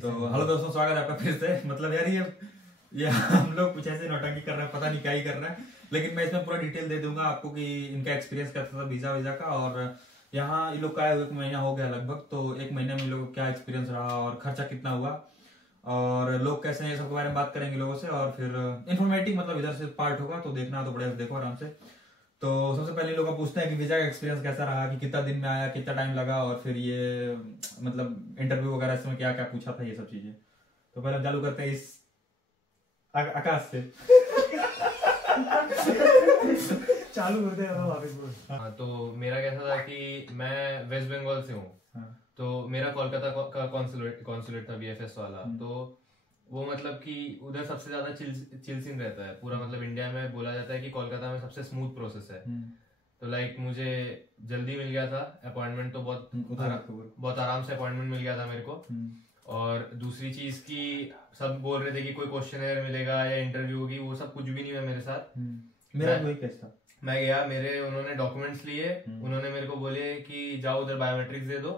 तो हेलो दोस्तों, स्वागत है आपका फिर से। मतलब यार ये हम लोग कुछ ऐसे नौटंकी कर रहे हैं, पता नहीं क्या ही कर रहे हैं, लेकिन मैं इसमें पूरा डिटेल दे दूंगा आपको कि इनका एक्सपीरियंस कैसा था वीजा का। और यहाँ इन लोग का 1 महीना हो गया लगभग, तो 1 महीने में इन लोगों को क्या एक्सपीरियंस रहा और खर्चा कितना हुआ और लोग कैसे हैं, सबके बारे में बात करेंगे लोगों से। और फिर इन्फॉर्मेटिव मतलब इधर से पार्ट होगा, तो देखना तो बढ़िया से देखो आराम से। तो सबसे पहले लोग पूछते हैं कि वीजा का एक्सपीरियंस कैसा रहा, कि कितना दिन में आया, कितना टाइम लगा, और फिर ये मतलब इंटरव्यू वगैरह इसमें क्या क्या पूछा था, ये सब चीजें। तो पहले हम चालू करते हैं इस आकाश से। चालू करते हैं वापस। हाँ, तो मेरा कैसा था कि मैं वेस्ट बंगाल से हूँ। हाँ। तो मेरा कोलकाता का कॉन्सुलेट था वीएफएस वाला। तो वो मतलब कि उधर सबसे ज्यादा चिल सीन रहता है पूरा। मतलब इंडिया में बोला जाता है कि कोलकाता में सबसे स्मूथ प्रोसेस है। तो लाइक मुझे जल्दी मिल गया था अपॉइंटमेंट, तो बहुत आराम से अपॉइंटमेंट मिल गया था मेरे को। और दूसरी चीज की सब बोल रहे थे कि कोई क्वेश्चनर मिलेगा या इंटरव्यू होगी, वो सब कुछ भी नहीं हुआ मेरे साथ। मेरा वही केस था। मैं गया, उन्होंने डॉक्यूमेंट्स लिए, उन्होंने मेरे को बोले कि जाओ उधर बायोमेट्रिक्स दे दो।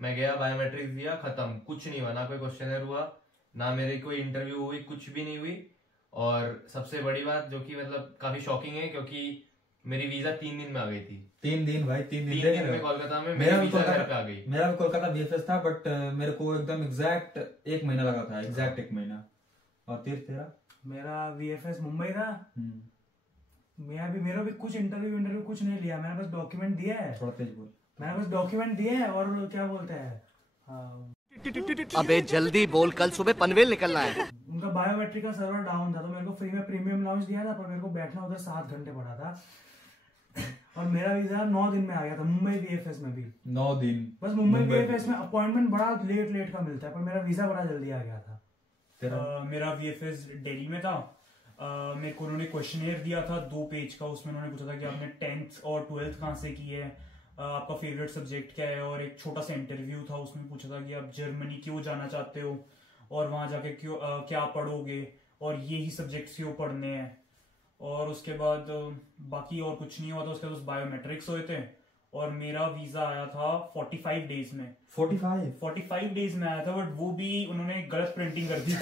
मैं गया, बायोमेट्रिक्स दिया, खत्म, कुछ नहीं हुआ, ना कोई क्वेश्चनर हुआ, ना मेरी कोई इंटरव्यू हुई, कुछ भी नहीं हुई। और सबसे बड़ी बात जो कि मतलब काफी शॉकिंग है, क्योंकि मेरी वीजा 3 दिन में आ गई थी। 3 दिन भाई, 3 दिन में कोलकाता में मेरा वीजा घर पे आ गई। मेरा भी कोलकाता वीएफएस था, बट मेरे को एकदम एग्जैक्ट 1 महीना लगा था, एग्जैक्ट 1 महीना। और तेरा? मेरा वीएफएस मुंबई था। मेरा भी कुछ इंटरव्यू कुछ नहीं लिया, मैंने बस डॉक्यूमेंट दिया है। थोड़ा तेज बोल। मैंने बस डॉक्यूमेंट दिए हैं और क्या बोलते हैं, अबे जल्दी बोल, कल सुबह पनवेल निकलना है। उनका बायोमेट्रिक का सर्वर डाउन था, तो मेरे को फ्री में प्रीमियम लाउंज दिया था, पर मेरे को बैठना उधर 7 घंटे पड़ा था। और मेरा वीजा 9 दिन में आ गया था मुंबई वीएफएस में भी। 9 दिन बस मुंबई वीएफएस में अपॉइंटमेंट बड़ा लेट का मिलता है, पर मेरा वीजा बड़ा जल्दी आ गया था। मेरा वीएफएस दिल्ली में था। मेरे को उन्होंने क्वेश्चनेयर दिया था 2 पेज का। उसमें उन्होंने पूछा था कि आपने 10th और 12th कहाँ से की है, आपका फेवरेट सब्जेक्ट क्या है, और एक छोटा सा इंटरव्यू था, उसमें पूछा था कि आप जर्मनी क्यों जाना चाहते हो और वहां जाके क्या पढ़ोगे और ये ही सब्जेक्ट्स क्यों पढ़ने हैं। और उसके बाद बाकी और कुछ नहीं हुआ था। उसके बाद बायोमेट्रिक्स हुए थे और मेरा वीजा आया था 45 डेज में। 45 डेज में आया था, बट वो भी उन्होंने गलत प्रिंटिंग कर दी थी।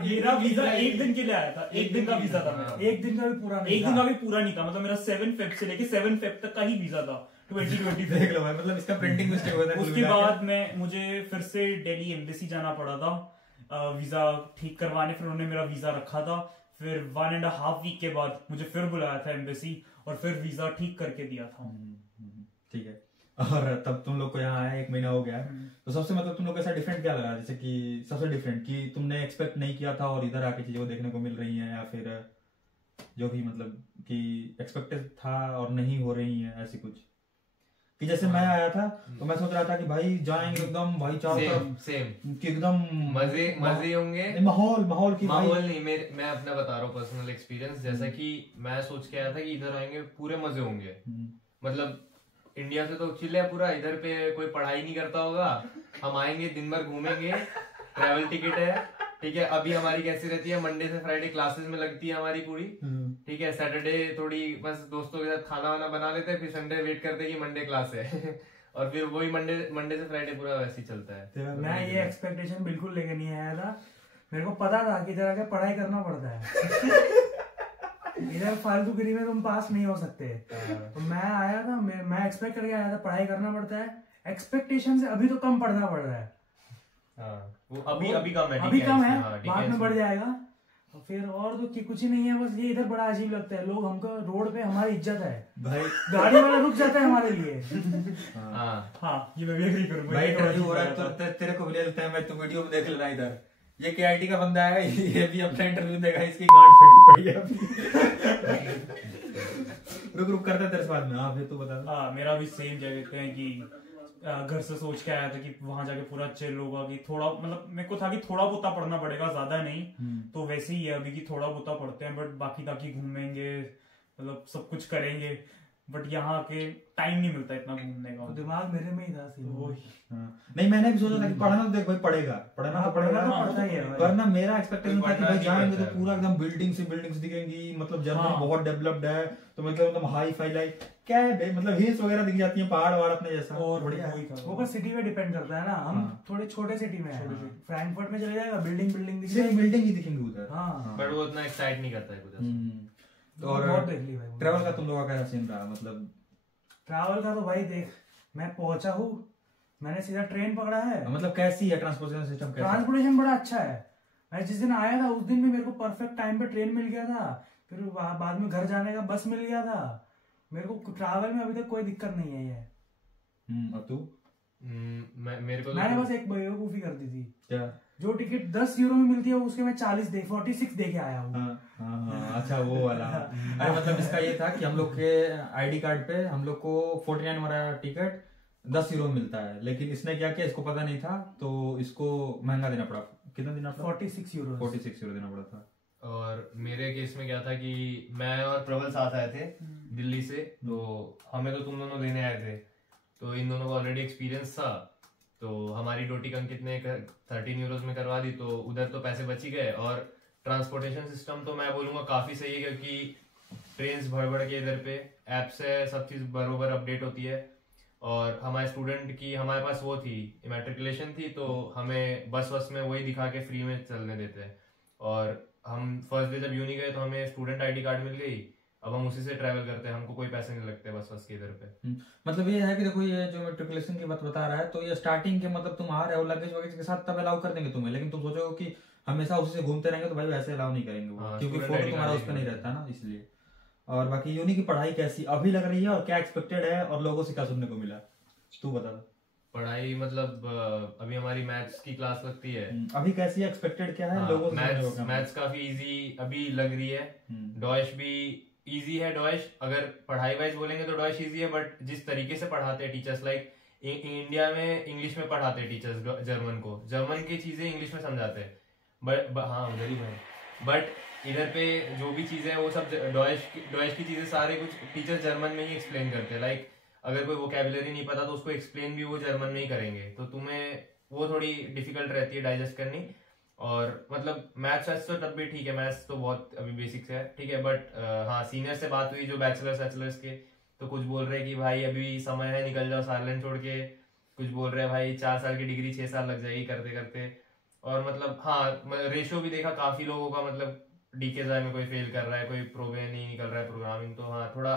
मेरा वीजा 1 दिन के लिए आया था, 1 दिन का वीजा था मेरा। 1 दिन का भी पूरा नहीं, 1 दिन का भी पूरा नहीं था। मतलब मेरा 7 फेब से लेके 7 फेब तक का ही वीजा था 2020। देख लो भाई, मतलब इसका प्रिंटिंग मिस्टेक हुआ था। उसके बाद मुझे फिर से दिल्ली एम्बेसी जाना पड़ा था वीजा ठीक करवाने। फिर उन्होंने मेरा वीजा रखा था। फिर 1.5 वीक के बाद मुझे फिर बुलाया था एम्बेसी और फिर वीजा ठीक करके दिया था। ठीक है। और तब तुम लोग को यहाँ आया 1 महीना हो गया, तो सबसे मतलब तुम लोग को ऐसा डिफरेंट क्या लगा? जैसे कि सबसे डिफरेंट कि तुमने एक्सपेक्ट नहीं किया था और इधर आके चीजें को देखने को मिल रही हैं, या फिर जो भी मतलब कि एक्सपेक्टेड था और नहीं हो रही है, ऐसी कुछ? कि जैसे मैं आया था तो मैं सोच रहा था कि भाई जाएंगे एकदम भाई चारों तरफ सेम कि एकदम मजे होंगे। माहौल की माहौल नहीं, मैं अपना बता रहा हूँ पर्सनल एक्सपीरियंस। जैसा कि मैं सोच के आया था कि इधर आएंगे पूरे मजे होंगे। मतलब इंडिया से तो चिल है पूरा, इधर पे कोई पढ़ाई नहीं करता होगा, हम आएंगे दिन भर घूमेंगे, ट्रैवल टिकट है, ठीक है। अभी हमारी कैसी रहती है, मंडे से फ्राइडे क्लासेस में लगती है हमारी पूरी, ठीक है। सैटरडे थोड़ी बस दोस्तों के साथ खाना वाना बना लेते हैं, फिर संडे वेट करते हैं कि मंडे क्लास है। और फिर वही मंडे से फ्राइडे पूरा वैसे ही चलता है। मैं ये एक्सपेक्टेशन बिल्कुल लेके नहीं आया था। मेरे को पता था कि इधर आके पढ़ाई करना पड़ता है। इधर फालतूगिरी में तुम पास नहीं हो सकते। तो मैं आया था, मैं एक्सपेक्ट करके आया था पढ़ाई करना पड़ता है। एक्सपेक्टेशन से अभी तो कम पढ़ना पड़ रहा है। वो अभी कम है, बाद में बढ़ जाएगा। तो फिर और तो कुछ ही नहीं है, बस ये इधर बड़ा अजीब लगता है। लोग हमको रोड पे, हमारी इज्जत है भाई, गाड़ी वाला रुक जाता है हमारे लिए। हाँ, ये मैं भी एग्री करूंगा। भाई इंटरव्यू हो रहा है तो तेरे को भी लगता है भाई तू वीडियो में देख लेना, इधर ये केआईटी का बंदा आएगा, ये भी अपना इंटरव्यू देगा, इसकी गांड फटी पड़ी है अभी। रुक करते तेरे बाद में। हाँ, फिर तू बता। हाँ, मेरा भी सेम जगह है कि घर से सोच के आया था कि वहां जाके पूरा चिल होगा, कि थोड़ा मतलब मेरे को था कि थोड़ा बहुत पढ़ना पड़ेगा, ज्यादा नहीं। तो वैसे ही है अभी कि थोड़ा बहुत पढ़ते हैं, बट बाकी ताकि घूमेंगे, मतलब सब कुछ करेंगे। बट यहाँ के टाइम नहीं मिलता इतना घूमने का। तो दिमाग मेरे में ही था वही। नहीं मैंने भी सोचा था कि पढ़ना तो देख भाई पड़ेगा, पढ़ना तो पड़ेगा, पड़ता ही है भाई। पर ना मेरा एक्सपेक्टेशन था कि भाई जाएंगे तो है। पूरा एकदम बिल्डिंग्स दिखेंगी, मतलब जर्मनी बहुत डेवलप्ड है तो मतलब एकदम हाई फाई लाइक क्या है भाई, मतलब हिल्स वगैरह दिख जाती हैं, पहाड़ वहाड़ अपने जैसा और बढ़िया वही है। था वो बस सिटी पे डिपेंड करता है ना, हम थोड़े छोटे सिटी में हैं। फ्रैंकफर्ट में चले जाएगा बिल्डिंग दिख सिर्फ जाएगी। बिल्डिंग ही दिखेंगी उधर। हाँ बट वो उतना एक्साइट नहीं करता है कुछ ऐसा। तो और बहुत देख ली भाई। ट्रैवल का तुम लोगों का कैसा सीन रहा, मतलब ट्रैवल का तो भाई देख, मैं पहुंचा हूँ, मैंने सीधा ट्रेन पकड़ा है। मतलब कैसी है ट्रांसपोर्टेशन सिस्टम, कैसा है? ट्रांसपोर्टेशन बड़ा अच्छा है। मैं जिस दिन आया था उस दिन भी मेरे को परफेक्ट टाइम पे ट्रेन मिल गया था, फिर बाद में घर जाने का बस मिल गया था। मेरे को ट्रैवल में अभी तक कोई दिक्कत नहीं है ये। और तू? मेरे को मैंने बस एक बेवकूफी कर दी थी, क्या? जो टिकट 10 यूरो में मिलती है उसके मैं 46 दे के आया हूँ। हाँ, अच्छा वो वाला। अरे मतलब इसका ये था कि हम लोग के आईडी कार्ड पे हम लोग को 49 वाला टिकट 10 यूरो में मिलता है, लेकिन इसने क्या किया, इसको पता नहीं था तो इसको महंगा देना पड़ा। कितना देना पड़ा? 46 यूरो। 46 यूरो देना पड़ा था। और मेरे केस में क्या था कि मैं और प्रबल साथ आए थे दिल्ली से, तो हमें तो तुम दोनों लेने आए थे, तो इन दोनों को ऑलरेडी एक्सपीरियंस था, तो हमारी डोटी अंकित ने 13 यूरोज में करवा दी, तो उधर तो पैसे बच ही गए। और ट्रांसपोर्टेशन सिस्टम तो मैं बोलूँगा काफ़ी सही है, क्योंकि ट्रेन भड़ के इधर पे ऐप से सब चीज़ बरोबर अपडेट होती है। और हमारे स्टूडेंट की हमारे पास वो थी इमेट्रिकुलेशन थी, तो हमें बस में वही दिखा के फ्री में चलने देते हैं। और हम फर्स्ट डे जब यूनी गए तो हमें स्टूडेंट आईडी कार्ड मिल गई, अब हम उसी से ट्रैवल करते हैं, हमको कोई पैसे नहीं लगते बस के इधर पे। मतलब ये है कि देखो ये जो मेट्रिकुलेशन की बात बता रहा है, तो ये स्टार्टिंग के मतलब तुम आ रहे हो लगेज वगैरह के साथ तब अलाउ कर देंगे तुम्हें, लेकिन तुम सोचो कि हमेशा उसी से घूमते रहेंगे तो भाई वैसे अलाउ नहीं करेंगे वो, हाँ, क्योंकि student फोटो ID तुम्हारा कार्ड उस पर नहीं रहता ना, इसलिए। और बाकी यूनी की पढ़ाई कैसी अभी लग रही है और क्या एक्सपेक्टेड है और लोगों से क्या सुनने को मिला, तू बता। पढ़ाई मतलब अभी हमारी मैथ्स की क्लास लगती है। अभी कैसी एक्सपेक्टेड क्या है लोगों से? मैथ्स काफी इजी अभी लग रही है। डॉइश भी इजी है। डॉइश अगर पढ़ाई वाइज बोलेंगे तो डॉइश इजी है, बट जिस तरीके से पढ़ाते हैं टीचर्स, लाइक इंडिया में इंग्लिश में पढ़ाते हैं टीचर्स जर्मन की चीजें इंग्लिश में समझाते हैं, बट हाँ उधर ही है, बट इधर पे जो भी चीजें है वो सब डॉइश की चीजें सारे कुछ टीचर जर्मन में ही एक्सप्लेन करते हैं। लाइक अगर कोई वोकैबुलरी नहीं पता तो उसको एक्सप्लेन भी वो जर्मन में ही करेंगे, तो तुम्हें वो थोड़ी डिफिकल्ट रहती है डाइजेस्ट करनी। और मतलब मैथ्स तो तब भी ठीक है, मैथ्स तो बहुत अभी बेसिक्स है, ठीक है, बट हाँ सीनियर से बात हुई जो बैचलर्स के, तो कुछ बोल रहे कि भाई अभी समय है निकल जाओ सार्लैंड छोड़ के, कुछ बोल रहे भाई 4 साल की डिग्री 6 साल लग जाएगी करते करते। और मतलब हाँ रेशो भी देखा काफी लोगों का, मतलब डीकेजाई में कोई फेल कर रहा है, कोई प्रोवे नहीं निकल रहा है प्रोग्रामिंग, तो हाँ थोड़ा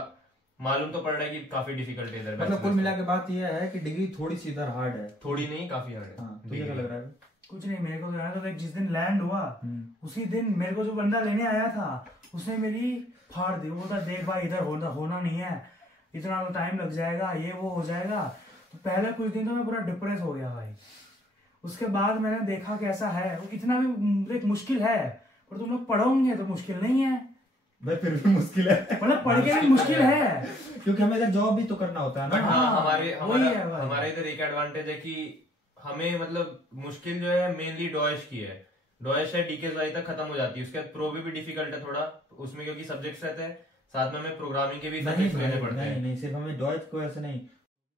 मालूम तो पड़ रहा है कि काफी डिफिकल्ट है इधर। मतलब कुल मिला के बात यह है कि डिग्री थोड़ी सी इधर हार्ड है, थोड़ी नहीं काफी हार्ड है। हाँ, तुझे क्या लग रहा है? कुछ नहीं, मेरे को तो देख जिस दिन लैंड हुआ उसी दिन मेरे को जो बंदा लेने आया था उसने मेरी फाड़ दी। वो बोलता देख भाई इधर होना नहीं है, इतना तो टाइम लग जाएगा, ये वो हो जाएगा। तो पहले कुछ दिन तो मैं पूरा डिप्रेस हो गया भाई। उसके बाद मैंने देखा कैसा है, वो इतना भी एक मुश्किल है, पर तुम लोग पढ़ोगे तो मुश्किल नहीं है भाई, फिर भी मुश्किल है, मतलब पढ़ के भी मुश्किल है, क्योंकि हमें इधर जॉब भी तो करना होता है ना। बट हाँ वही हमारे इधर एक एडवांटेज है कि हमें मतलब मुश्किल जो है मेनली डॉइश की है। डॉइश है डीकेजाई तक खत्म हो जाती है, उसके बाद प्रो भी डिफिकल्ट है थोड़ा उसमें, क्योंकि सब्जेक्ट्स रहते हैं साथ में, हमें प्रोग्रामिंग के भी सब्जेक्ट्स लेने पड़ते हैं। नहीं सिर्फ हमें डॉइच को ऐसे नहीं,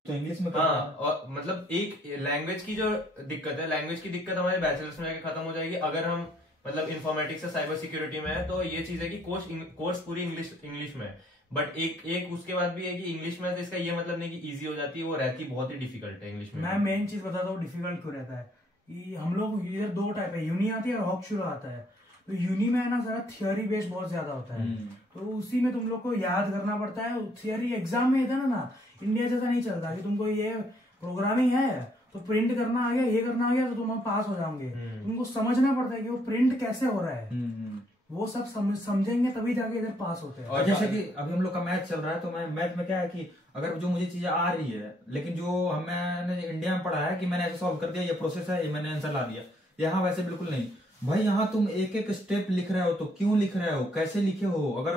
तो इंग्लिश में हाँ, और मतलब एक लैंग्वेज की जो दिक्कत है, लैंग्वेज की दिक्कत हमारे बैचलर्स में आके खत्म हो जाएगी अगर हम मतलब इन्फॉर्मेटिक्स से साइबर सिक्योरिटी में है, तो ये चीज है कि कोर्स पूरी इंग्लिश में है। बट एक उसके बाद भी है कि इंग्लिश में, तो इसका ये मतलब नहीं कि इजी हो जाती है, वो रहती बहुत ही डिफिकल्ट है इंग्लिश में। मैं मेन चीज बताता हूँ डिफिकल्ट क्यों रहता है कि हम लोग इधर 2 टाइप है, यूनी आती है और हॉकशुरो आता है। तो यूनी में है ना सारा थियोरी बेस बहुत ज्यादा होता है, तो उसी में तुम लोग को याद करना पड़ता है। थियोरी एग्जाम में इधर ना इंडिया जैसा नहीं चलता कि तुमको ये प्रोग्रामिंग है तो प्रिंट करना आ गया, ये करना आ गया तो तुम पास हो जाओगे। तुमको समझना पड़ता है कि वो प्रिंट कैसे हो रहा है, वो सब समझेंगे तभी जाके इधर पास होते हैं। और जैसे कि अभी हम लोग का मैथ चल रहा है, तो मैं मैथ में क्या है कि अगर जो मुझे चीजें आ रही है, लेकिन जो मैंने इंडिया में पढ़ा है कि मैंने ऐसे सॉल्व कर दिया, ये प्रोसेस है, ये मैंने आंसर ला दिया, यहाँ वैसे बिल्कुल नहीं भाई। यहाँ तुम एक एक स्टेप लिख रहे हो तो क्यों लिख रहे हो, कैसे लिखे हो, अगर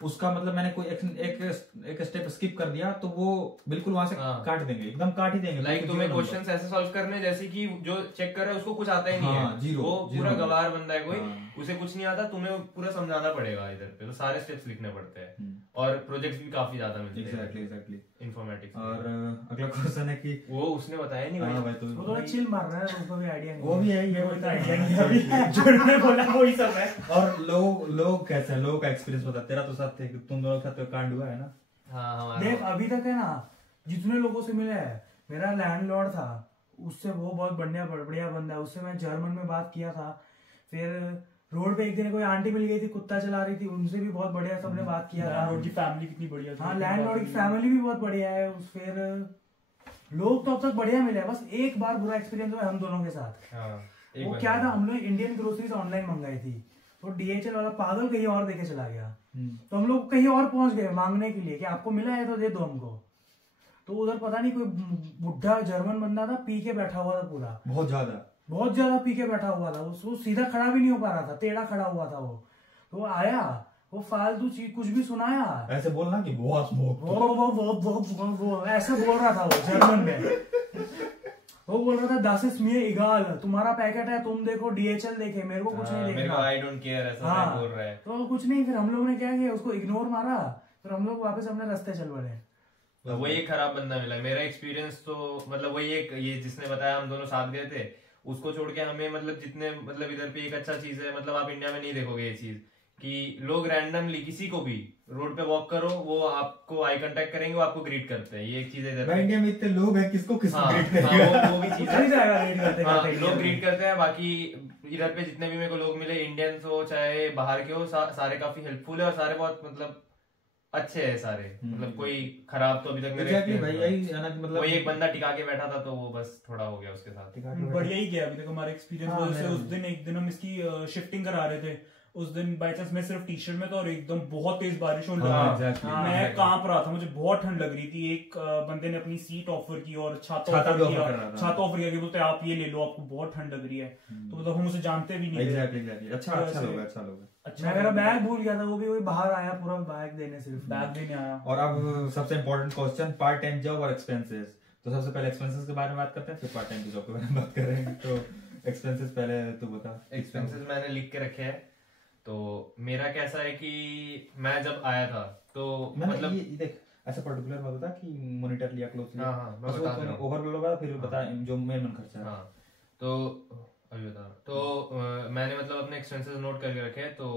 उसका मतलब मैंने कोई एक स्टेप स्किप कर दिया तो वो बिल्कुल वहां से काट देंगे, एकदम काट ही देंगे। लाइक तुम्हें क्वेश्चंस ऐसे सॉल्व करने जैसे कि जो चेक कर रहा है उसको कुछ आता ही नहीं हाँ, है, जीरो, वो पूरा जीरो। गवार बंदा है कोई, हाँ। उसे कुछ नहीं आता, तुम्हें पूरा समझाना पड़ेगा इधर पे, तो सारे स्टेप्स लिखने पड़ते हैं और प्रोजेक्ट्स भी काफी ज्यादा मिलते हैं। Exactly informatics. और अगला क्वेश्चन है कि वो उसने बताया नहीं हाँ भाई। भाई, वो तो थोड़ा चिल मार रहा है, उसको भी आइडिया नहीं वो भी है, ये कोई तो आइडिया नहीं है अभी जो मैं बोला वही सब है। और लोग कैसे हैं, लोगों का एक्सपीरियंस बता। तेरा तो साथ थे, तुम दोनों के साथ तो कांड हुआ है ना। हाँ हमारा देख अभी तक है ना, जितने लोगों से मिले है, मेरा लैंडलॉर्ड था, उससे वो बहुत बढ़िया बंदा है, उससे मैं जर्मन में बात किया था। फिर रोड पे एक दिन कोई आंटी मिल गई थी, कुत्ता चला रही थी, उनसे भी बहुत बढ़िया सबने बात किया था। लैंडलॉर्ड की फैमिली कितनी बढ़िया थी। हाँ, लैंडलॉर्ड की फैमिली भी बहुत बढ़िया है। फिर लोग तो अब तक बढ़िया मिले हैं, बस एक बार बुरा एक्सपीरियंस हुआ हम दोनों के साथ। हाँ, एक वो बार क्या था, हम लोग इंडियन ग्रोसरीज ऑनलाइन मंगाई थी, तो DHL वाला पागल कहीं और देके चला गया। तो हम लोग कहीं और पहुंच गए मांगने के लिए कि आपको मिला है तो दे दो हमको। तो उधर पता नहीं कोई बुढ़ा जर्मन बंदा था, पी के बैठा हुआ था, पूरा बहुत ज्यादा पी के बैठा हुआ था। वो सीधा खड़ा भी नहीं हो पा रहा था, टेढ़ा खड़ा हुआ था वो। तो वो आया, वो फालतू चीज कुछ भी सुनाया, ऐसे बोलना कि बहुत स्मोक, वो ऐसे बोल रहा था वो जर्मन में। वो बोल रहा था दास इज mir egal, तुम्हारा पैकेट है, तुम देखो, DHL देखे, मेरे को कुछ नहीं मेरे को देखना। आई डोंट केयर ऐसा हाँ, बोल रहा है। तो कुछ नहीं। फिर हम लोग ने क्या किया, उसको इग्नोर मारा, फिर हम लोग वापस अपने रास्ते चल पड़े। वही एक खराब बंदा मिला। मेरा एक्सपीरियंस तो मतलब वही एक, ये जिसने बताया हम दोनों साथ गए थे, उसको छोड़ के हमें मतलब जितने मतलब इधर पे एक अच्छा चीज है, मतलब आप इंडिया में नहीं देखोगे ये चीज कि लोग रैंडमली किसी को भी रोड पे वॉक करो, वो आपको आई कांटेक्ट करेंगे, वो आपको ग्रीट करते हैं। ये एक चीज है इधर पे। इंडिया में इतने लोग हैं, किसको हाँ, ग्रीट हाँ, करेगा। वो भी चीज चल जाएगा greet करते हाँ, करते लोग ग्रीट करते हैं। बाकी इधर पे जितने भी मेरे को लोग मिले, इंडियंस हो चाहे बाहर के हो, सारे काफी हेल्पफुल है और सारे बहुत मतलब अच्छे हैं सारे। मतलब कोई खराब तो अभी तक मेरे एग्जैक्टली भाई, यही है ना कि मतलब वही एक बंदा टिका के बैठा था, तो वो बस थोड़ा हो गया उसके साथ। बढ़िया ही गया अभी तक हमारा एक्सपीरियंस। हाँ, जैसे मेरा उस दिन एक दिन हम इसकी शिफ्टिंग करा रहे थे, उस दिन बाय चांस मैं सिर्फ टी-शर्ट में था और एकदम बहुत तेज बारिश होने हाँ, लगी। exactly, मैं exactly. कांप रहा था, मुझे बहुत ठंड लग रही थी। एक बंदे ने अपनी सीट ऑफर की और छाता छाता भी ऑफर offer किया, कर रहा था। छाता ऑफर किया कि बोलते आप ये ले लो, आपको बहुत ठंड लग रही है। तो मतलब हम उसे जानते भी नहीं थे। एग्जैक्टली अच्छा लोग है। अच्छा, मैं मेरा बैग भूल गया था, वो भी वही बाहर आया पूरा बैग देने, सिर्फ बैग देने आया। और अब सबसे important question, part time job और एक्सपेंसेस। तो सबसे पहले एक्सपेंसेस के बारे में बात करते हैं, फिर पार्ट टाइम जॉब के बारे में बात करेंगे। तो एक्सपेंसेस पहले तू बता। एक्सपेंसेस मैंने लिख के रखे हैं। तो मेरा कैसा है कि मैं जब आया था तो मतलब ये देख, ऐसा पर्टिकुलर मत बता कि मॉनिटर लिया, क्लोथ लिया। हाँ, मैं बता रहा हूँ। ओवरऑल होगा, फिर बता जो मेन खर्चा है। हाँ, तो अभी बता रहा हूँ। तो मैंने मतलब अपने एक्सपेंसेस नोट करके रखे हैं। तो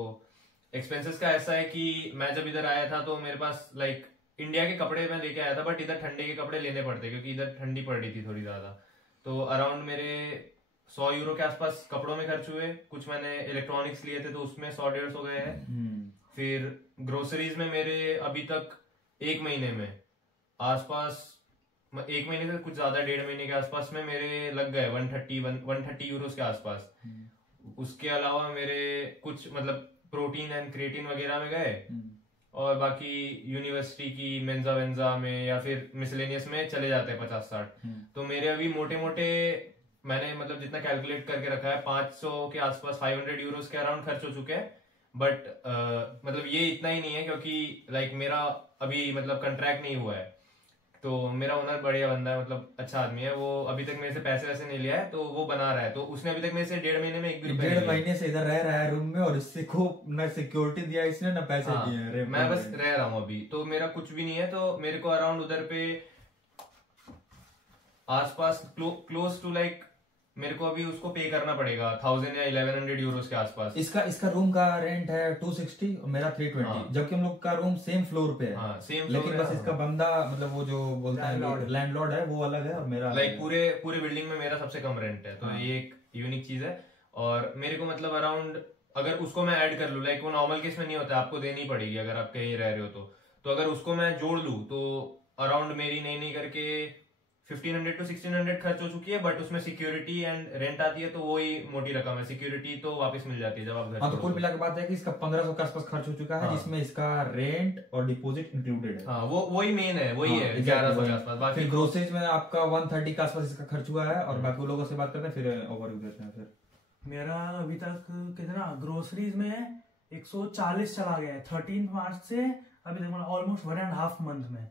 एक्सपेंसेस का ऐसा है कि मैं जब इधर आया था तो मेरे पास लाइक इंडिया के कपड़े मैं लेके आया था, बट इधर ठंडे के कपड़े लेने पड़ते क्योंकि इधर ठंडी पड़ रही थी थोड़ी ज्यादा। तो अराउंड मेरे 100 यूरो के आसपास कपड़ों में खर्च हुए। कुछ मैंने इलेक्ट्रॉनिक्स लिए थे तो उसमें 100-150 गए हैं। फिर ग्रोसरीज में मेरे अभी तक एक महीने में आसपास, एक महीने से कुछ ज्यादा, 1.5 महीने के आसपास में मेरे लग गए 130 यूरोस के आसपास। उसके अलावा मेरे कुछ मतलब प्रोटीन एंड क्रिएटिन वगैरह में गए, और बाकी यूनिवर्सिटी की मेंजा वेंजा में या फिर मिसलेनियस में चले जाते हैं 50-60। तो मेरे अभी मोटे मोटे मैंने मतलब जितना कैलकुलेट करके रखा है 500 के आसपास, 500 यूरोस के अराउंड खर्च हो चुके हैं। बट मतलब ये इतना ही नहीं है क्योंकि लाइक मेरा अभी मतलब कंट्रैक्ट नहीं हुआ है। तो मेरा ओनर बढ़िया बंदा है, मतलब अच्छा आदमी है, वो अभी तक मेरे से पैसे वैसे नहीं लिया है, तो वो बना रहा है। तो उसने अभी तक मेरे से 1.5 महीने में 1 भी रुपया 1.5 महीने से इधर रह रहा है रूम में, और इससे खूब न सिक्योरिटी दिया इसने, न पैसे हाँ, दिए हैं। मैं बस रह रहा हूँ अभी, तो मेरा कुछ भी नहीं है। तो मेरे को अराउंड उधर पे आसपास क्लोज टू लाइक मेरे को अभी उसको पे करना पड़ेगा 1000 या 1100 यूरोस के आसपास। इसका रूम का रेंट है 260 और मेरा 320। हाँ। जबकि हम लोग का रूम सेम फ्लोर पे है। हाँ, सेम लेकिन बस इसका बंदा मतलब वो जो बोलता है लैंडलॉर्ड है वो अलग है, और मेरा लाइक पूरे बिल्डिंग में मेरा सबसे कम रेंट है। तो ये एक यूनिक चीज है। और मेरे को मतलब अराउंड, अगर उसको मैं ऐड कर लूं, लाइक वो नॉर्मल केस में नहीं होता, आपको देनी पड़ेगी अगर आप कहीं रह रहे हो तो अगर उसको मैं जोड़ लूं तो अराउंड मेरी नहीं करके 1500 to 1600 खर्च हो चुकी है। बट उसमें सिक्योरिटी एंड रेंट आती है, तो वही मोटी रकम है। सिक्योरिटी तो वापस मिल जाती है जब आप घर। हाँ, तो कुल मिला के बात है कि इसका 1500 के आसपास खर्च हो चुका है, जिसमें इसका रेंट और डिपॉजिट इंक्लूडेड है। हाँ, वही मेन है, वही है 1100 के आसपास। बाकी फिर ग्रोसरीज में आपका 130 के आसपास इसका खर्च हुआ है, और बाकी लोगों से बात करते हैं, फिर ओवरव्यू देते हैं। फिर मेरा अभी तक कितना ग्रोसरीज में 140 चला गया है 13 मार्च से अभी तक, मतलब ऑलमोस्ट 1.5 मंथ में।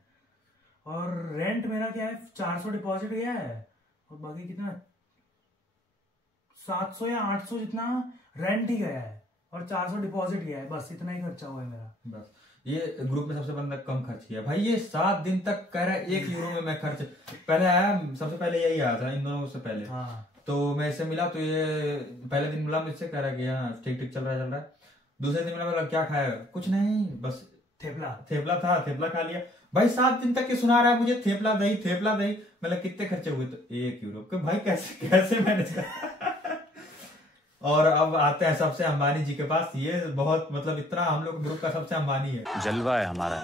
और रेंट मेरा क्या है 400 डिपॉजिट गया है और बाकी कितना 700 या 800 जितना रेंट ही गया है और 400 डिपॉजिट गया है, बस इतना ही खर्चा हुआ है मेरा। बस ये ग्रुप में सबसे बंदा कम खर्च किया भाई, ये 7 दिन तक कह रहा है 1 यूरो में मैं खर्च। पहले आया, सबसे पहले यही आया था इन दोनों से पहले। हाँ। तो मैं इससे मिला तो ये पहले दिन मिला मुझसे, कह रहा है कि हाँ ठीक ठीक चल रहा है। दूसरे दिन मिला, बोला क्या खाया, कुछ नहीं बस थेपला था, थेपला खा लिया। भाई 7 दिन तक के सुना रहा है मुझे थेपला दही। मतलब कितने खर्चे हुए, तो 1 यूरो के भाई कैसे मैनेज कर। और अब आते हैं सबसे अंबानी जी के पास। ये बहुत मतलब इतना हम लोग ग्रुप का सबसे अंबानी है, जलवा है हमारा।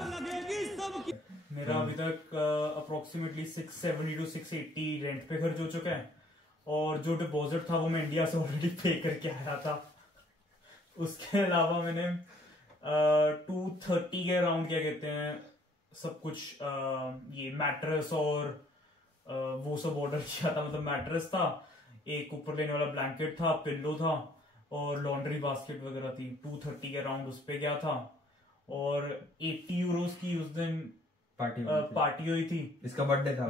मेरा अभी तक अप्रोक्सीमेटली 670 to 680 रेंट पे खर्च हो चुका है और जो डिपॉजिट था वो मैं इंडिया से ऑलरेडी पे करके आया था। उसके अलावा मैंने 230 के अराउंड क्या कहते हैं सब कुछ ये मैट्रेस और वो सब ऑर्डर किया था। मतलब मैट्रेस था, एक ऊपर लेने वाला ब्लैंकेट था, पिल्लो था और लॉन्ड्री बास्केट वगैरह थी। 230 के अराउंड उस पे गया था और 80 यूरोस की उस दिन पार्टी हुई थी। इसका बर्थडे था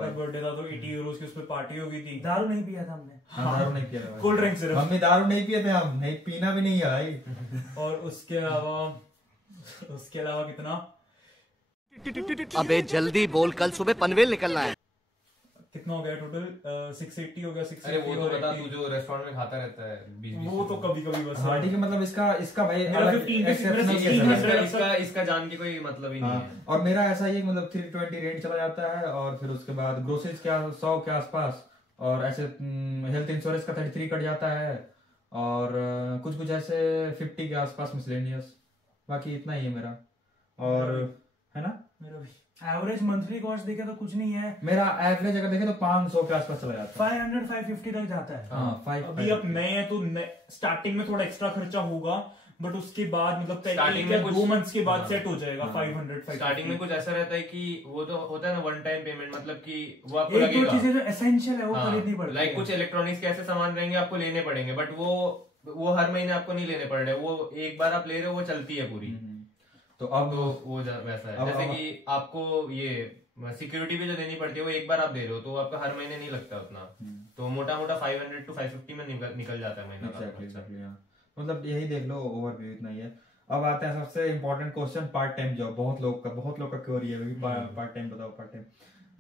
तो 80 यूरोस की उस पे पार्टी हो गई थी। दारू नहीं पिया था हमने। हाँ, दारू नहीं पिया था, कोल्ड ड्रिंक सिर्फ। मम्मी दारू नहीं पिए थे हम, नहीं पीना भी नहीं है भाई। और उसके अलावा कितना अबे जल्दी बोल, कल सुबह पनवेल निकलना है। कितना हो गया टोटल? 680 हो गया। 680 अरे वो तो बता, तू जो रेस्टोरेंट में खाता रहता है 20-20 वो तो कभी कभी बस। हाँ ठीक है, मतलब इसका भाई मेरा अलग 15 exceptional case है। इसका जान के कोई मतलब ही नहीं है। और मेरा ऐसा ही है, मतलब 320 रेंट चला जाता है और फिर उसके बाद ग्रोसरीज क्या 100 के आसपास, और ऐसे हेल्थ इंश्योरेंस का 33 कट जाता है और कुछ ऐसे 50 के आसपास मिसलेनियस। बाकी इतना ही है मेरा। और है ना, मेरा भी एवरेज मंथली कॉस्ट देखे तो कुछ नहीं है। मेरा एवरेज अगर देखे तो 500 के आसपास चला जाता है। 500-550 तक जाता है। हाँ, अभी आप नए हैं तो स्टार्टिंग में थोड़ा एक्स्ट्रा खर्चा होगा, बट उसके बाद मतलब स्टार्टिंग में 2 मंथ्स के बाद सेट हो जाएगा। 500 स्टार्टिंग में कुछ ऐसा रहता है कि वो तो होता है ना वन टाइम पेमेंट, मतलब कि वो आपको एक दो लगेगा चीजें जो एसेंशियल है वो खरीदनी पड़ती है। लाइक कुछ इलेक्ट्रॉनिक्स के ऐसे सामान रहेंगे आपको लेने पड़ेंगे, बट वो हर महीने आपको नहीं लेने पड़ रहे, वो एक बार आप ले रहे हो वो चलती है पूरी। तो अब वो वैसा है जैसे कि आपको ये सिक्योरिटी भी जो देनी पड़ती है वो एक बार आप दे रहे हो तो आपका हर महीने नहीं लगता उतना। तो मोटा 500 to 550 में निकल जाता है महीना का। Exactly, हाँ। मतलब यही देख लो, ओवरव्यू इतना ही है। अब आते हैं सबसे important question, part time job. बहुत लोग का क्वेरी है पार्ट टाइम बताओ, पार्ट टाइम।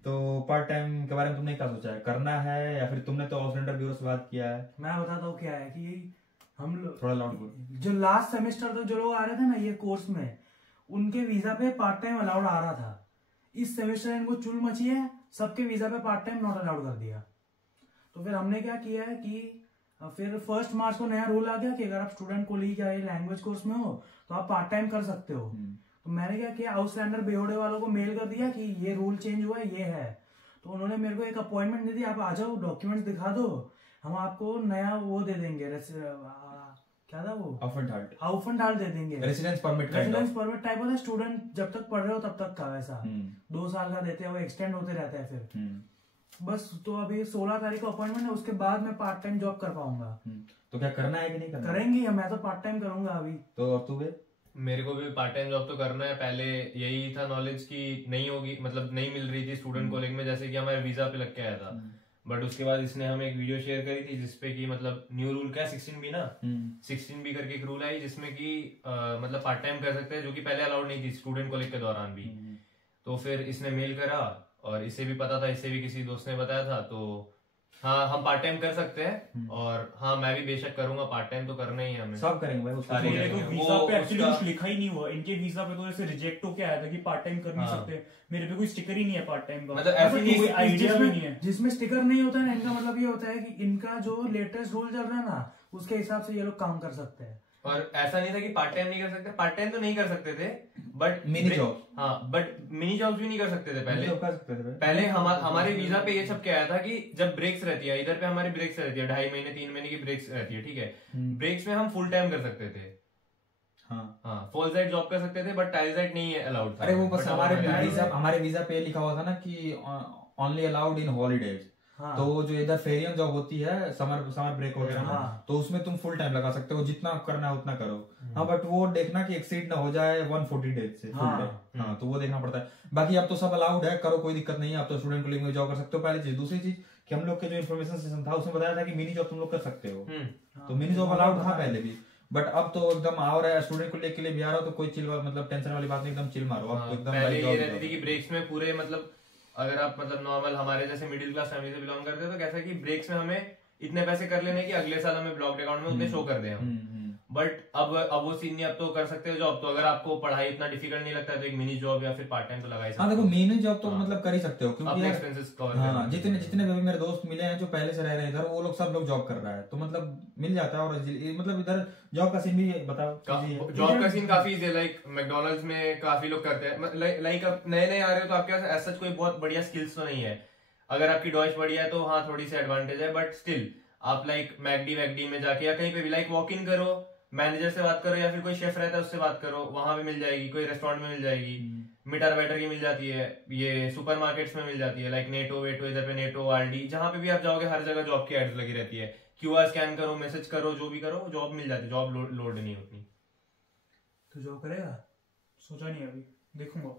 तो पार्ट टाइम के बारे में तुमने क्या सोचा है, करना है या फिर तुमने तो ऑफिसर ब्यूरो से बात किया है? मैं बताता हूँ क्या है कि हम लोग थोड़ा लाउड बोल। जो लास्ट सेमेस्टर तक जो लोग आ रहे थे ना ये कोर्स में, उनके वीजा पे पार्ट टाइम अलाउड आ रहा था। इस सेमेस्टर इनको चुल मची है, सबके वीजा पे पार्ट टाइम नॉट अलाउड कर दिया। तो फिर हमने क्या किया है कि फिर 1 मार्च को नया रूल आ गया कि अगर आप स्टूडेंट को ली या लैंग्वेज कोर्स में हो तो आप पार्ट टाइम कर सकते हो। तो मैंने क्या किया, आउटस्टैंडर बेहोडे वालों को मेल कर दिया कि ये रूल चेंज हुआ है, ये है। तो उन्होंने मेरे को एक अपॉइंटमेंट दे दी, आप आ जाओ, डॉक्यूमेंट्स दिखा दो, हम आपको नया वो दे देंगे, क्या था वो, हाउफेंडाल दे देंगे, रेसिडेंस परमिट टाइप होता है। स्टूडेंट जब तक पढ़ रहे हो तब तक का वैसा 2 साल का देते हैं, वो एक्सटेंड होते रहता है फिर। बस तो अभी 16 तारीख को अपॉइंटमेंट है, उसके बाद मैं पार्ट टाइम जॉब कर पाऊंगा। तो क्या करना है कि नहीं करना? करेंगे, मैं तो पार्ट टाइम करूंगा अभी। तो और तू भी? मेरे को भी पार्ट टाइम जॉब तो करना है। पहले यही था नॉलेज की नहीं होगी, मतलब नहीं मिल रही थी स्टूडेंट कॉलेज में, जैसे कि हमारे वीजा पे लग के आया था। बट उसके बाद इसने हमें एक वीडियो शेयर करी थी जिसपे कि मतलब न्यू रूल क्या 16B ना 16B करके एक रूल आई जिसमें कि मतलब पार्ट टाइम कर सकते हैं, जो कि पहले अलाउड नहीं थी स्टूडेंट कॉलेज के दौरान भी। तो फिर इसने मेल करा और इसे भी पता था, इसे भी किसी दोस्त ने बताया था। तो हाँ, हम पार्ट टाइम कर सकते हैं और हाँ मैं भी बेशक करूंगा, पार्ट टाइम तो करना ही है हमें। सब करेंगे भाई, उसका मेरे को वीजा पे एक्चुअली कुछ लिखा ही नहीं हुआ। इनके वीजा पे तो ऐसे रिजेक्ट होके आया था कि पार्ट टाइम कर नहीं सकते। मेरे पे कोई स्टिकर ही नहीं है पार्ट टाइम का, मतलब ऐसे कोई आइडिया भी नहीं है। जिसमें स्टिकर नहीं होता है इनका मतलब ये होता है कि इनका जो लेटेस्ट रूल चल रहा है ना उसके हिसाब से ये लोग काम कर सकते हैं। और ऐसा नहीं था कि पार्ट टाइम नहीं कर सकते, पार्ट टाइम तो नहीं कर सकते थे, बट मिनी जॉब, हाँ बट मिनी जॉब भी नहीं कर सकते थे पहले। कर सकते थे पहले हमारे वीजा पे ये सब क्या आया था कि जब ब्रेक्स रहती है, इधर पे हमारी ब्रेक्स रहती है 2.5 महीने 3 महीने की ब्रेक्स रहती है, ठीक है। ब्रेक्स में हम फुल टाइम कर सकते थे, हाँ फुल साइड जॉब कर सकते थे, बट टाइल साइड नहीं अलाउड था। अरे वो बस हमारे वीजा पे लिखा हुआ था ना कि ओनली अलाउड इन हॉलीडेज। हाँ। तो जो इधर फेरियन जॉब होती है समर ब्रेक वगैरह में, हाँ। तो उसमें तुम फुल टाइम लगा सकते हो, जितना करना है उतना करो। हाँ बट वो देखना कि एक्सीड ना हो जाए 140 डेज से फुल डे। हाँ तो वो देखना पड़ता है। बाकी अब तो सब अलाउड है, करो, कोई दिक्कत नहीं है। अब तो स्टूडेंट को लिंक में जॉब कर सकते हो, पहली चीज। दूसरी चीज कि हम लोग के जो इन्फॉर्मेशन सेशन था उसमें बताया था कि मिनी जॉब तुम लोग कर सकते हो, तो मिनी जॉब अलाउड था पहले भी, बट अब तो एकदम आ रहा है। स्टूडेंट को लेके लिए भी आ रहा हो तो कोई चिल मतलब टेंशन वाली बात नहीं, एकदम चिल मारो। अब तो एकदम पहले ये रहती थी कि ब्रेक्स में पूरे मतलब अगर आप मतलब नॉर्मल हमारे जैसे मिडिल क्लास फैमिली से बिलोंग करते हो तो कैसा है कि ब्रेक्स में हमें इतने पैसे कर लेने कि अगले साल हमें ब्लॉक्ड अकाउंट में उतने शो कर दें हम। बट अब वो सीन नहीं, अब तो कर सकते हो जॉब। तो अगर आपको पढ़ाई इतना डिफिकल्ट नहीं लगता है तो एक मिनी जॉब या फिर पार्ट टाइम तो लगा ही सकते हो। हाँ देखो मिनी जॉब तो मतलब कर ही सकते हो, क्योंकि अपने एक्सपेंसेस कवर हाँ जितने जितने भी मेरे दोस्त मिले हैं जो पहले से रह रहे हैं इधर, वो लोग सब लोग जॉब कर रहा है, तो मतलब मिल जाता है। और मतलब इधर जॉब का सीन भी बताओ। जॉब का सीन काफी इजी है। लाइक मैकडोनल्ड्स में काफी लोग करते हैं। लाइक आप नए नए आ रहे हो तो आपके पास ऐसा कोई बहुत बढ़िया स्किल्स तो नहीं है। अगर आपकी डॉइच बढ़िया है तो हाँ थोड़ी सी एडवांटेज है, बट स्टिल आप लाइक मैकडी में जाके या कहीं पे भी लाइक वॉक इन करो, मैनेजर से बात करो या फिर कोई शेफ रहता है उससे बात करो, वहां पे मिल जाएगी। कोई रेस्टोरेंट में मिल जाएगी, मीटर वेटर की मिल जाती है, ये सुपरमार्केट्स में मिल जाती है। लाइक नेटो वेटो, इधर पे नेटो आरडी, जहां पे भी आप जाओगे हर जगह जॉब की एड्स लगी रहती है। क्यूआर स्कैन करो, मैसेज करो, जो भी करो, जॉब मिल जाती है। जॉब लोड नहीं होती। तो जॉब करेगा? सोचा नहीं अभी, देखूंगा।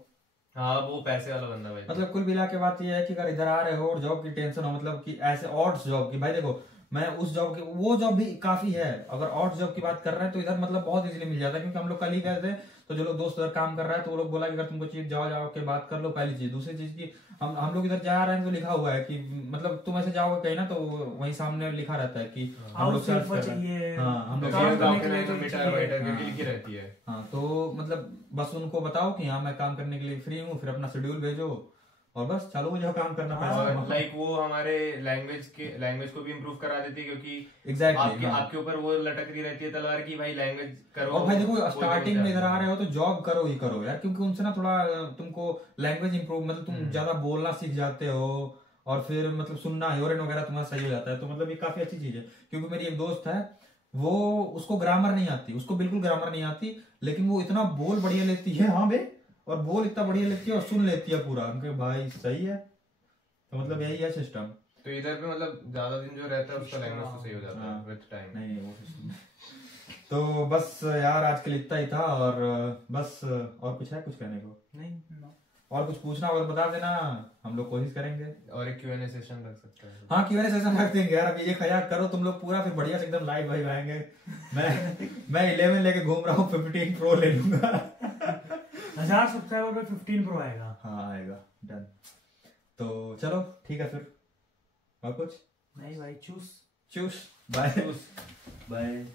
हाँ वो पैसे वाला बंदा भाई। मतलब कुल मिला के बात यह है कि अगर इधर आ रहे हो और जॉब की टेंशन हो, मतलब कि ऐसे ऑड्स जॉब की, भाई देखो मैं उस जॉब की, वो जॉब भी काफी है। अगर ऑड्स जॉब की बात कर रहे हैं तो इधर मतलब बहुत इजीली मिल जाता है, क्योंकि हम लोग कल ही गए थे तो जो लोग दोस्त उधर काम कर रहा है तो वो लोग बोला कि अगर तुमको चाहिए जाओ के बात कर लो, पहली चीज। दूसरी चीज की हम लोग इधर जा रहे हैं तो लिखा हुआ है कि मतलब तुम ऐसे जाओगे कहीं ना तो वहीं सामने लिखा रहता है कि हम लोग सर्च कर रहे हैं। हाँ हम लोग लिखी रहती है। हाँ तो मतलब बस उनको बताओ कि हाँ मैं काम करने के लिए फ्री हूँ, फिर अपना शेड्यूल भेजो और बस चालू हो जाओ काम करना। और लाइक वो हमारे लैंग्वेज को भी इम्प्रूव करा देती है, क्योंकि एग्जैक्टली आपके ऊपर वो लटक रही रहती है तलवार की भाई लैंग्वेज करो। और भाई देखो स्टार्टिंग में इधर आ रहे हो तो जॉब करो ही करो यार, क्योंकि उनसे ना थोड़ा तुमको लैंग्वेज इंप्रूव, मतलब तुम ज्यादा बोलना सीख जाते हो और फिर मतलब सुनना ह्योरन वगैरह तुम्हारा सही हो जाता है। तो मतलब ये काफी अच्छी चीज है। क्योंकि मेरी एक दोस्त है, वो उसको ग्रामर नहीं आती, उसको बिल्कुल ग्रामर नहीं आती, लेकिन वो इतना बोल बढ़िया लेती है, हाँ बे, और बोल इतना बढ़िया लेती है और सुन लेती है पूरा। उनके भाई सही है। तो मतलब यही है सिस्टम। तो इधर पे मतलब ज्यादा दिन जो रहता है उसका लैंग्वेज तो सही हो जाता है विद टाइम। नहीं वो सिस्टम। तो बस यार आज के लिए इतना ही था, और बस और कुछ है कुछ कहने को? नहीं। और कुछ पूछना और बता देना, हम लोग कोशिश करेंगे। और एक Q&A सेशन रख सकते हैं। हाँ Q&A सेशन रख देंगे यार। अभी 1000 करो तुम लोग पूरा, फिर बढ़िया से एकदम लाइव भाई आएंगे। मैं 11 लेके घूम रहा हूँ, 15 प्रो ले लूंगा। 1000 सब्सक्राइबर पे 15 प्रो आएगा। हाँ आएगा, डन। तो चलो ठीक है फिर, और कुछ नहीं भाई, चूस बाय बाय।